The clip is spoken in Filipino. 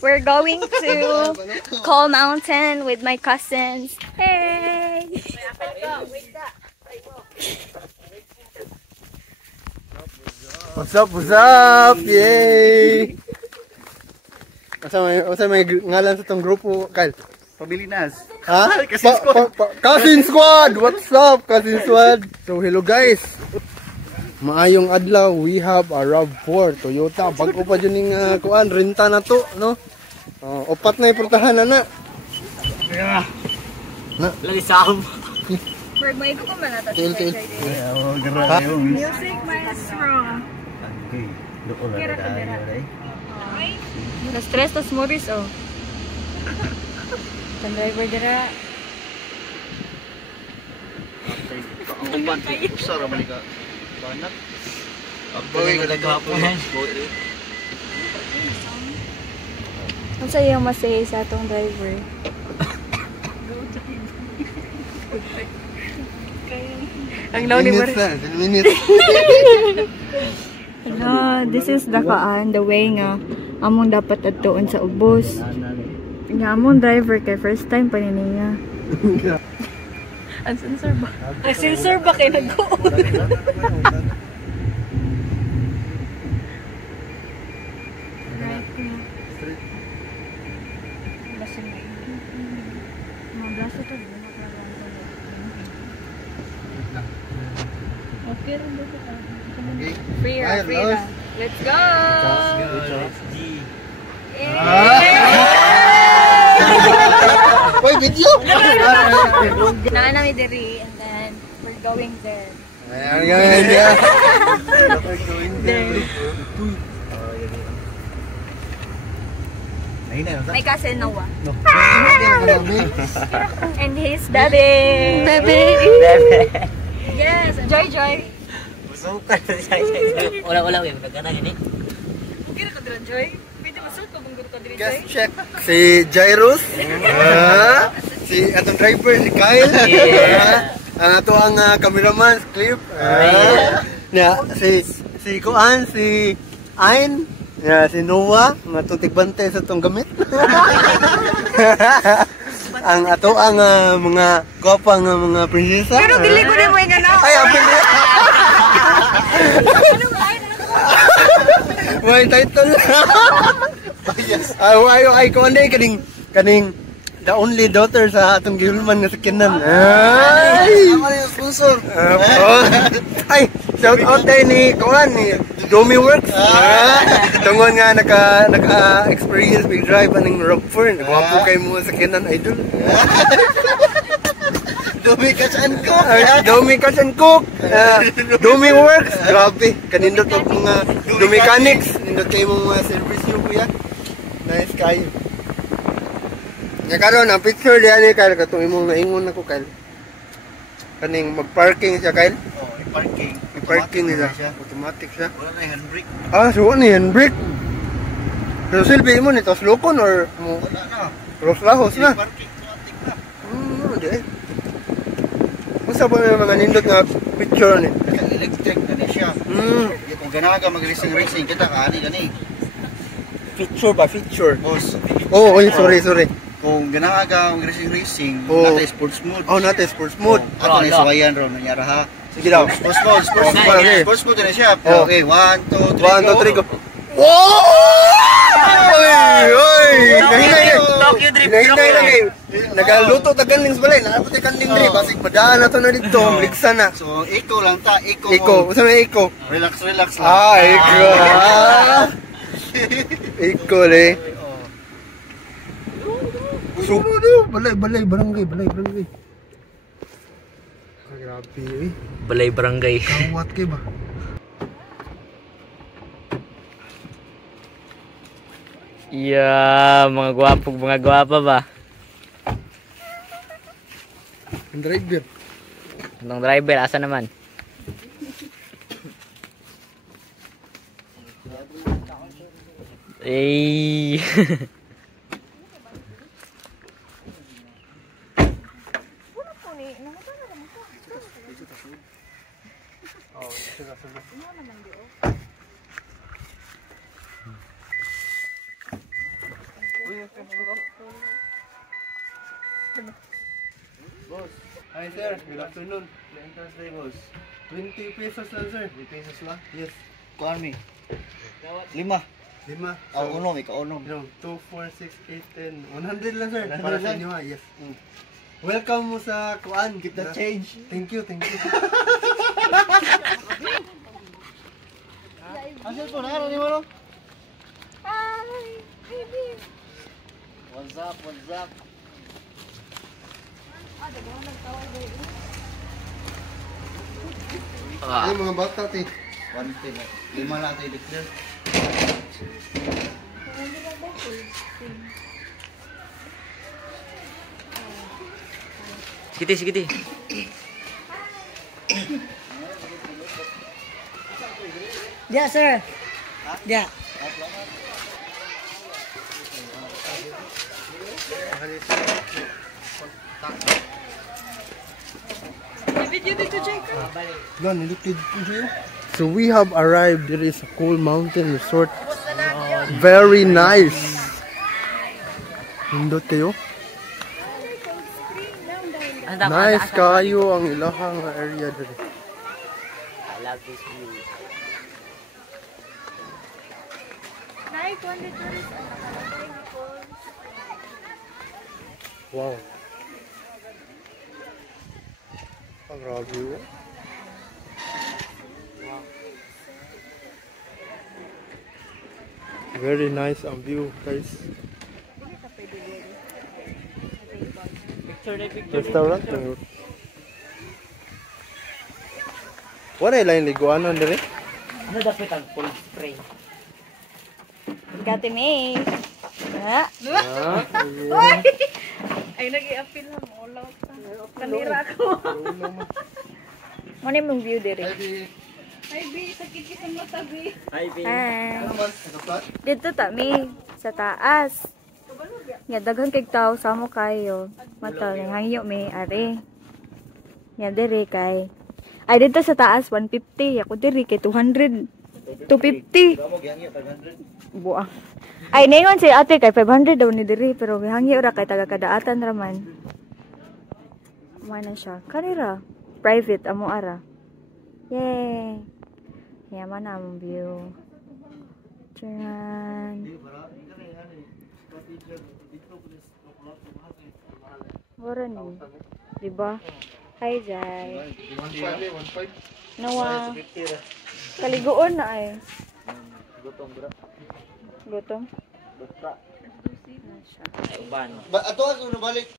We're going to Call Mountain with my cousins. Hey! What's up? What's up? Yay! Asa may ngalan sa tong grupo, Kyle? Pabilinas. Ha? Cousin Squad! What's up, Cousin Squad? So, hello guys. Maayong adlaw, we have a RAV4 Toyota. Bago pa dyan yung kuan, renta na to, no? Opat na iportahan na. Yeah. Na. Lagi saham. We're going to go man natin. Music maestro. Okay. Doon na tayo. Na-stress to smoothies, oh. Tan driver dira. Kauban kayo. Sara man ka. Banat. Abay ka naghapon. Ang sayang masaya sa atong driver. Ang law ni Mar. Hello, this is the way nga among dapat adtuon sa ubos. Nga among driver kay first time pa niya. Ang sensor ba? Ang sensor ba kay nag-uod? Free. Let's go! Wait, video? Naanami diri and then we're going there. My cousin Noah. And his baby. Yes, Joy. Wala yung nagkana gini. Okay ra ka dira, Joy. Pwede masud ko bang ka diri, Joy? Guest check. Si Jairus. Si atong driver, si Kyle. Ang ato ang cameraman, Clip. Si Kuan, si Ain. Si Noah, nga tutigbante sa itong gamit. Ang ato ang mga gwapang mga prinsesa. Pero dili ko din mo yung ano. Ay, apil niya. May title. Ay, kung ano kaning the only daughter sa atong gihulman nga sakinan. Ay! Ako yung sponsor. Ay, shout out tayo ni Kuan, ni Domi Works. Tungon nga naka-experience big drive aning RAV4. Gwapo kayo mo sakinan, idol. Domi Catch and Cook. Domi Works. Grabe, kanindot ang mga mechanics. Nindot kayo mga service nyo, kuya. Nice kayo. Nga karon ang picture diyan ni Kyle katong imong naingon ako, Kyle. Kaning mag-parking siya, Kyle. I-parking nila. Automatic siya. Wala na handbrake. So ano handbrake? So silbi mo nito slokon or mo? Wala na. Lahos na. Parking automatic na. Hindi. Usa ba yung mga nindot nga picture ni? Electric na siya. Kung ganaga mag-racing kita kaani gani. Feature ba? Feature? Boss. Sorry. Kung ganaga mag-racing, nata sports mode. Nata sports mode. Ato na sawayan ro nangyara ha. Sige daw. Sports mode. Sports mode na siya. Okay, 1, 2, 3, 1, 2, 3, go. Oy! Nahinay lang eh. Nagaluto ta ganlings balay. Naapot ay kanling diri. Basig madaan na to na dito. Ligsa na. So, eco lang ta. Eco. Usa may eco? Relax lang. Eco. Eco le. Balay. Grabe eh. Balay barangay. Kawat kay ba? Mga gwapa ba? Ang driver. Anong driver? Asa naman? Boss. Hi sir, good afternoon. The entrance day, boss. 20 pesos lang sir. 20 pesos lang. Yes. Kuan mi. 5. 5. Ah, unom, ikaw unom. 2, 4, 6, 8, 10. 100 lang sir. 100 Para sa lang? inyo ha. Yes. Welcome mo sa kuan. Keep the change. Thank you, thank you. Asan po na ni mo? Hi, baby. What's up? What's up? Ay, mga bata, te. 110. 5 lang tayo declare. Sikiti, sikiti. Yeah, sir. Yeah. Yan, nilipid ko sa'yo. So we have arrived. There is a cool mountain resort. Very nice. Hindot kayo. Nice kayo ang ilahang area dito. I love this view. Nay, kung ano tourist, ang nakalagay ni Paul. Wow. Ang grabe oh. Very nice ang view, guys. Restaurant na yun. Wala ilang liguanan dire? Ano dapat ang full spray? Gati me. Ha? Ay, nag-i-appeal na mo. Ulaw ka. Kanira ko. Ano yung view dire? Ay, B. Sakit kita mo tabi. Hi, babe. Hi. Dito tami. Sa taas. Nga, daghan kay tao. Samo kayo. Mata, hangyo may ari. Nga, dire kay. Ay, dito sa taas, 150. Ako dire kay 200. 250. Buang. Ay, naingon si ate kay 500 daw ni diri. Pero hangyo ra kay taga-kadaatan raman. Mana siya. Kanira. Private, amo ara. Yay! Yaman na ang view. Tiyan. Mura ni. Diba? Hi, Jai. 1.5. Nawa. Kaliguon na ay. Gutom, bro. Gutom. Basta. Uban. Ato ano balik.